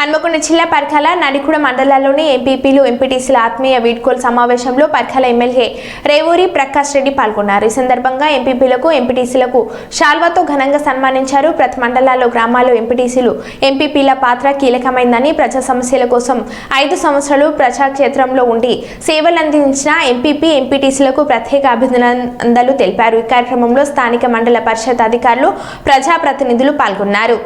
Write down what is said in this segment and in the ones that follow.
హన్మకొండ జిల్లా పర్కాల నడికుడ మండలాల్లోని ఎంపీపీలు ఎంపీటీసీల ఆత్మీయ వీడ్కోలు సమావేశంలో పర్కాల ఎమ్మెల్యే రేవూరి ప్రకాష్ రెడ్డి పాల్గొన్నారు. ఈ సందర్భంగా ఎంపీపీలకు ఎంపీటీసీలకు శాల్వాతో ఘనంగా సన్మానించారు. ప్రతి మండలాల్లో గ్రామాల్లో ఎంపీటీసీలు ఎంపీపీల పాత్ర కీలకమైందని, ప్రజా సమస్యల కోసం 5 సంవత్సరాలు ప్రజాక్షేత్రంలో ఉండి సేవలందించిన ఎంపీపీ ఎంపీటీసీలకు ప్రత్యేక అభినందనలు తెలిపారు. ఈ కార్యక్రమంలో స్థానిక మండల పరిషత్ అధికారులు, ప్రజాప్రతినిధులు పాల్గొన్నారు.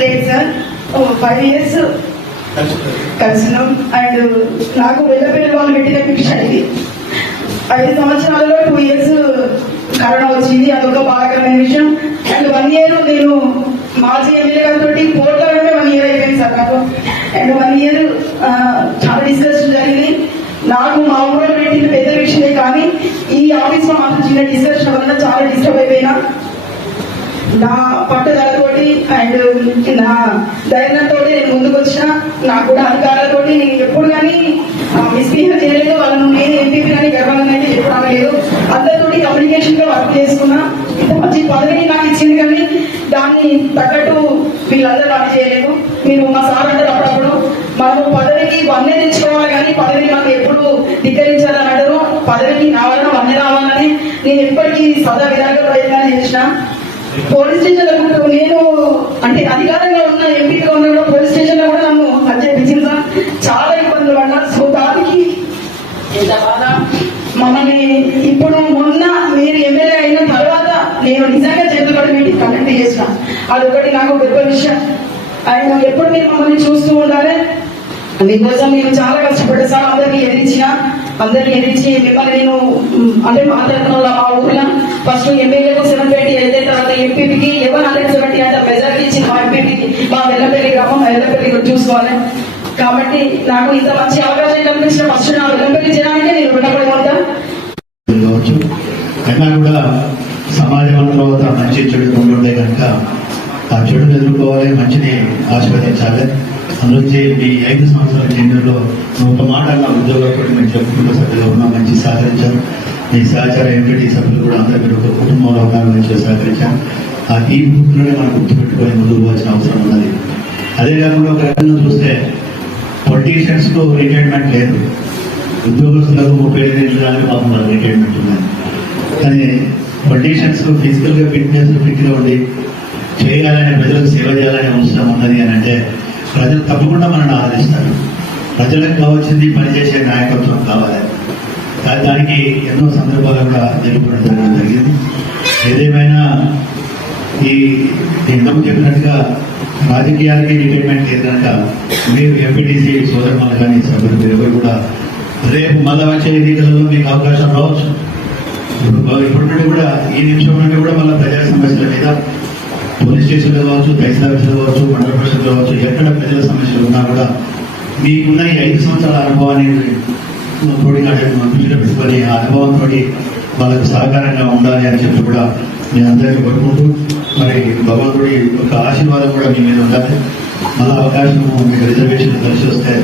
లేదు సార్, 5 years కలిసినాం. అండ్ నాకు వెళ్ళపల్లి వాళ్ళు పెట్టిన భిక్ష ఇది. 5 సంవత్సరాలలో 2 years కరోనా వచ్చింది, అదొక బాధాకరమైన విషయం. అండ్ 1 year నేను మాజీ ఎమ్మెల్యే గారితో పోట్లాడమే 1 year అయిపోయింది సార్ నాకు. అండ్ 1 year చాలా డిస్కషన్ జరిగింది. నాకు మా ఊళ్ళో పెట్టిన పెద్ద విషయమే కానీ ఈ ఆఫీస్ లో మాత్రం చిన్న డిస్కషన్ వల్ల చాలా డిస్టర్బ్ అయిపోయినా. నా పట్టుదలతోటి అండ్ నా ధైర్యంతో నేను ముందుకు వచ్చిన. నాకు కూడా అధికారులతో నేను ఎప్పుడు కానీ మిస్బిహేవ్ చేయలేదు. వాళ్ళను నేను ఎంపీపీ అని గర్వంగా అయితే ఎప్పుడు అనలేదు. అందరితోటి కమ్యూనికేషన్ గా వర్క్ చేసుకున్నా. ఇంత మంచి పదవిని నాకు ఇచ్చింది కానీ దాన్ని తగ్గట్టు వీళ్ళందరూ పని చేయలేదు. మీరు మా సార్ అంటారు అప్పుడప్పుడు మనం పదవికి 1 తెచ్చుకోవాలి కానీ పదవిని మాకు ఎప్పుడు ధిక్కరించాలని అంటారు. పదవికి రావాలన్నా 1 రావాలని నేను ఎప్పటికీ సదా విధాలుగా ప్రయత్నాలు చేసిన. పోలీస్ స్టేషన్ లో నేను అంటే అధికారంగా ఉన్న ఎంపీగా ఉన్న కూడా పోలీస్ స్టేషన్ లో కూడా నన్ను హత్య సార్. చాలా ఇబ్బందులు పడ్డా. సో దానికి ఎంత బాధ. మమ్మల్ని ఇప్పుడు మొన్న మీరు ఎమ్మెల్యే అయిన తర్వాత నేను నిజంగా జైలుగడ మీటింగ్ కండక్ట్ చేసిన. అదొకటి నాకు గొప్ప విషయం. ఆయన ఎప్పుడు మీరు మమ్మల్ని చూస్తూ ఉండాలి. మీకోసం నేను చాలా కష్టపడ్డా సార్. అందరినీ ఎదిరించి మిమ్మల్ని నేను అంటే మాట్లాడుతున్నా. మా ఊర్లో ఫస్ట్ ఎమ్మెల్యేకు 720 అయితే తర్వాత ఎంపీపీకి 170 అంటే మెజారిటీ ఇచ్చింది మా ఎంపీపీకి. మా వెల్లపల్లి గ్రామం వెల్లపల్లి చూసుకోవాలి కాబట్టి నాకు ఇంత మంచి అవకాశం కల్పించిన ఫస్ట్ నా వెల్లపల్లి జనానికి నేను రుణపడి ఉంటాను. అయినా కూడా సమాజం తర్వాత మంచి చెడు ఉండే కనుక ఆ చెడును ఎదుర్కోవాలి, మంచిని ఆస్వాదించాలి. అందులోంచి మీ 5 సంవత్సరాల టెన్యూర్లో ఒక మాట నా ఉద్యోగాలు మంచి కుటుంబ సభ్యులు ఉన్నా మంచి సహకరించారు. మీ సహచార ఎంపీటీ సభ్యులు కూడా అందరూ మీరు ఒక కుటుంబంలో ఉన్నారు, మంచిగా సహకరించారు. ఆ ఈ గుర్తులోనే మనం గుర్తుపెట్టుకొని ముందుకు పోవాల్సిన అవసరం ఉన్నది. అదే కాకుండా ఒక రకంగా చూస్తే పొలిటీషియన్స్ కు రిటైర్మెంట్ లేదు, ఉద్యోగస్తులకు 35 ఏళ్ళు కానీ పాపం రిటైర్మెంట్ ఉన్నది. కానీ పొలిటీషియన్స్ ఫిజికల్ గా ఫిట్ గా ఉండి చేయాలని, ప్రజలకు సేవ చేయాలనే అవసరం ఉన్నది అని అంటే ప్రజలు తప్పకుండా మనల్ని ఆదరిస్తారు. ప్రజలకు కావాల్సింది పనిచేసే నాయకత్వం కావాలి. దానికి ఎన్నో సందర్భాలు కూడా జరగడం జరిగింది. ఏదేమైనా ఈ ఇంతకు చెప్పినట్టుగా రాజకీయాలకి రిటైర్మెంట్ లేదు కనుక మీరు ఎంపీటీసీ సోదరులు కానీ సభ్యులు మీరు కూడా రేపు మళ్ళా వచ్చే ఎన్నికలలో మీకు అవకాశం రావచ్చు. ఇప్పుడు నుండి కూడా ఈ నిమిషం నుండి కూడా మళ్ళీ ప్రజా సమస్యల మీద పోలీస్ స్టేషన్లో కావచ్చు, తహసీల్దార్లో కావచ్చు, మండల పరిషత్లో కావచ్చు, ఎక్కడ ప్రజల సమస్యలు ఉన్నా కూడా మీకున్న ఈ 5 సంవత్సరాల అనుభవాన్ని దృష్టిలో పెట్టుకొని ఆ అనుభవంతో వాళ్ళకు సహకారంగా ఉండాలి అని చెప్పి కూడా నేను అందరికీ కోరుకుంటూ, మరి భగవంతుడి ఒక ఆశీర్వాదం కూడా మీ మీద ఉండాలి. మళ్ళీ అవకాశం మీకు రిజర్వేషన్ కలిసి వస్తే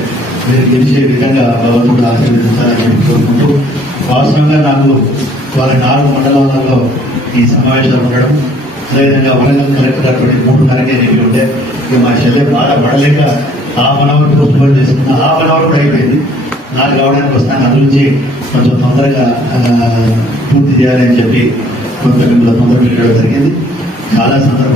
మీరు గెలిచే విధంగా భగవంతుడు ఆశీర్వదించాలని చెప్పి కోరుకుంటూ, వాస్తవంగా నాకు వాళ్ళ 4 మండలాలలో ఈ సమావేశాలు ఉండడం, అదేవిధంగా వరంగల్ కలెక్టర్ అటువంటి 3:30కే చెప్పి ఉంటే ఇక మా చెల్లె బాగా పడలేక half an hour postpone చేసుకున్నా. హాఫ్ అన్ అవర్ కూడా అయిపోయింది. నాకు రావడానికి వస్తాను, అది నుంచి కొంచెం తొందరగా పూర్తి చేయాలని చెప్పి కొంత తొందర పెట్టడం జరిగింది. చాలా సందర్భం